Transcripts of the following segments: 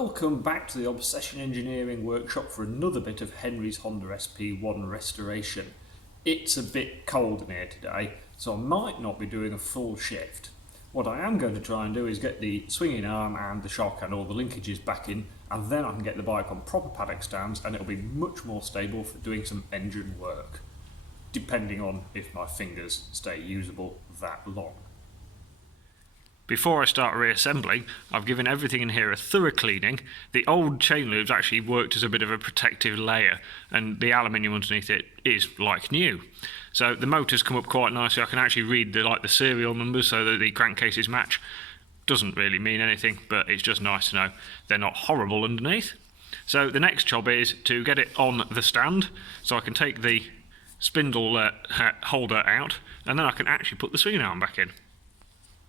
Welcome back to the Obsession Engineering Workshop for another bit of Henry's Honda SP1 Restoration. It's a bit cold in here today, so I might not be doing a full shift. What I am going to try and do is get the swinging arm and the shock and all the linkages back in, and then I can get the bike on proper paddock stands and it'll be much more stable for doing some engine work, depending on if my fingers stay usable that long. Before I start reassembling, I've given everything in here a thorough cleaning. The old chain loops actually worked as a bit of a protective layer, and the aluminium underneath it is like new. So the motors come up quite nicely. I can actually read the serial numbers so that the crankcases match. Doesn't really mean anything, but it's just nice to know they're not horrible underneath. So the next job is to get it on the stand, so I can take the spindle holder out, and then I can actually put the swinging arm back in.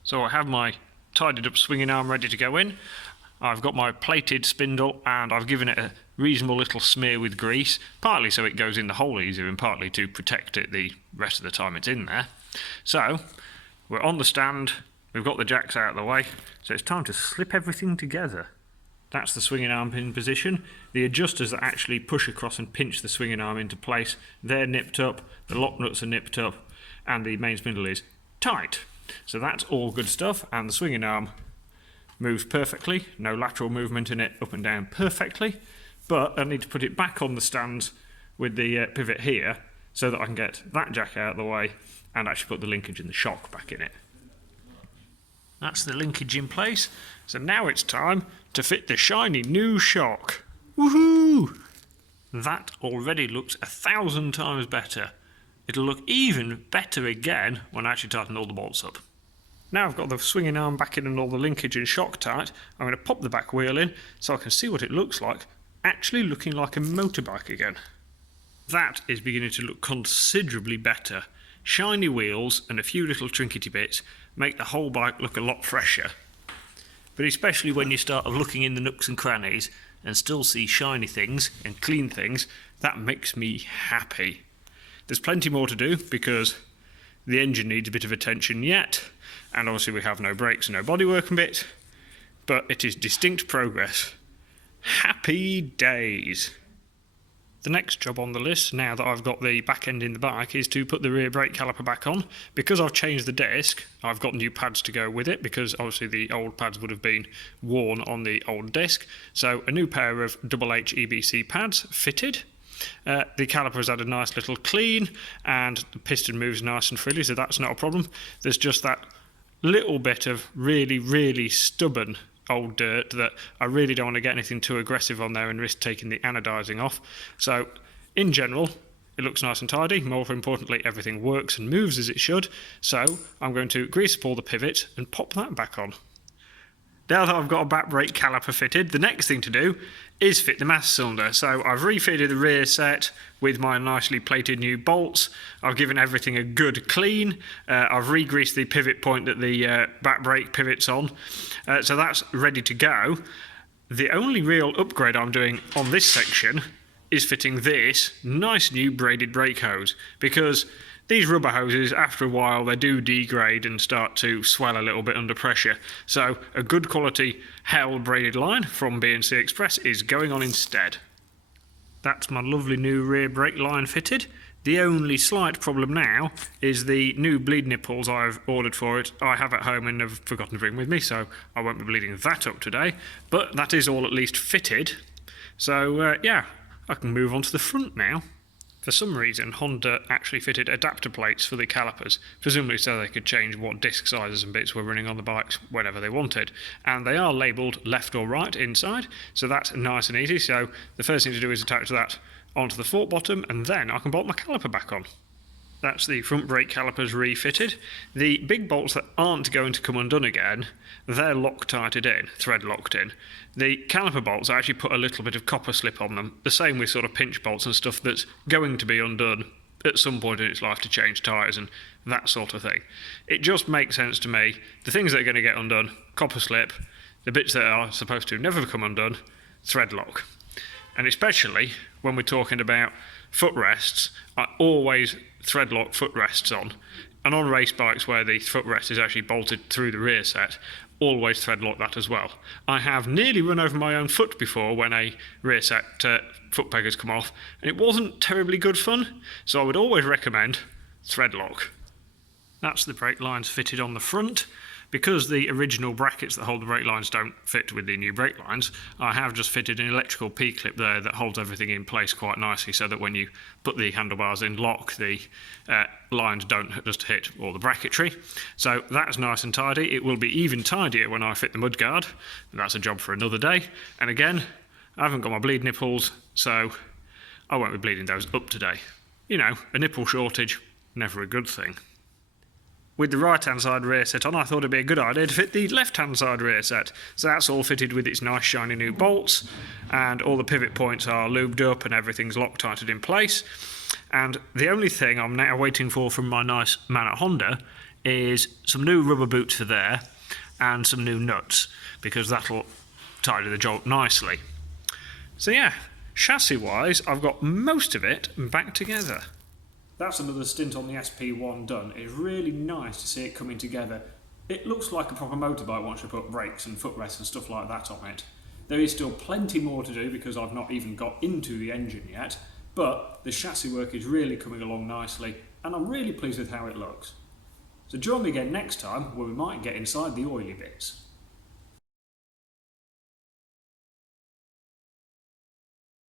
So I have my tidied up swinging arm ready to go in. I've got my plated spindle and I've given it a reasonable little smear with grease, partly so it goes in the hole easier and partly to protect it the rest of the time it's in there. So we're on the stand, we've got the jacks out of the way, so it's time to slip everything together. That's the swinging arm in position. The adjusters that actually push across and pinch the swinging arm into place, they're nipped up, the lock nuts are nipped up, and the main spindle is tight. So that's all good stuff, and the swinging arm moves perfectly, no lateral movement in it, up and down perfectly, but I need to put it back on the stand with the pivot here so that I can get that jack out of the way and actually put the linkage and the shock back in it. That's the linkage in place, so now it's time to fit the shiny new shock. Woohoo! That already looks 1,000 times better. It'll look even better again when I actually tighten all the bolts up. Now I've got the swinging arm back in and all the linkage and shock tight, I'm going to pop the back wheel in so I can see what it looks like, actually looking like a motorbike again. That is beginning to look considerably better. Shiny wheels and a few little trinkety bits make the whole bike look a lot fresher. But especially when you start looking in the nooks and crannies and still see shiny things and clean things, that makes me happy. There's plenty more to do because the engine needs a bit of attention yet, and obviously we have no brakes and no bodywork bit, but it is distinct progress. Happy days! The next job on the list, now that I've got the back end in the bike, is to put the rear brake caliper back on. Because I've changed the disc, I've got new pads to go with it, because obviously the old pads would have been worn on the old disc. So a new pair of HH EBC pads fitted. The caliper's had a nice little clean and the piston moves nice and freely, so that's not a problem. There's just that little bit of really stubborn old dirt that I really don't want to get anything too aggressive on there and risk taking the anodizing off. So in general it looks nice and tidy. More importantly, everything works and moves as it should, so I'm going to grease up all the pivots and pop that back on. Now that I've got a back brake caliper fitted, the next thing to do is fit the master cylinder. So I've refitted the rear set with my nicely plated new bolts. I've given everything a good clean. I've re-greased the pivot point that the back brake pivots on. So that's ready to go. The only real upgrade I'm doing on this section is fitting this nice new braided brake hose, because these rubber hoses, after a while, they do degrade and start to swell a little bit under pressure. So a good quality Hell braided line from B&C Express is going on instead. That's my lovely new rear brake line fitted. The only slight problem now is the new bleed nipples I've ordered for it. I have at home and have forgotten to bring with me, so I won't be bleeding that up today. But that is all at least fitted. So yeah, I can move on to the front now. For some reason, Honda actually fitted adapter plates for the calipers, presumably so they could change what disc sizes and bits were running on the bikes whenever they wanted. And they are labelled left or right inside, so that's nice and easy. So the first thing to do is attach that onto the fork bottom, and then I can bolt my caliper back on. That's the front brake calipers refitted. The big bolts that aren't going to come undone again, they're Loctited in, thread locked in. The caliper bolts, I actually put a little bit of copper slip on them, the same with sort of pinch bolts and stuff that's going to be undone at some point in its life to change tyres and that sort of thing. It just makes sense to me. The things that are going to get undone, copper slip. The bits that are supposed to never come undone, thread lock. And especially when we're talking about footrests, I always thread lock footrests on. And on race bikes where the footrest is actually bolted through the rear set, always thread lock that as well. I have nearly run over my own foot before when a rear set foot peg has come off, and it wasn't terribly good fun, so I would always recommend thread lock. That's the brake lines fitted on the front. Because the original brackets that hold the brake lines don't fit with the new brake lines, I have just fitted an electrical P-clip there that holds everything in place quite nicely, so that when you put the handlebars in lock, the lines don't just hit all the bracketry. So that's nice and tidy. It will be even tidier when I fit the mudguard. That's a job for another day. And again, I haven't got my bleed nipples, so I won't be bleeding those up today. You know, a nipple shortage, never a good thing. With the right-hand side rear set on, I thought it'd be a good idea to fit the left-hand side rear set. So that's all fitted with its nice shiny new bolts, and all the pivot points are lubed up and everything's Loctited in place. And the only thing I'm now waiting for from my nice man at Honda is some new rubber boots for there and some new nuts, because that'll tidy the jolt nicely. So yeah, chassis-wise, I've got most of it back together. That's another stint on the SP1 done. It's really nice to see it coming together. It looks like a proper motorbike once you put brakes and footrests and stuff like that on it. There is still plenty more to do because I've not even got into the engine yet, but the chassis work is really coming along nicely, and I'm really pleased with how it looks. So join me again next time where we might get inside the oily bits.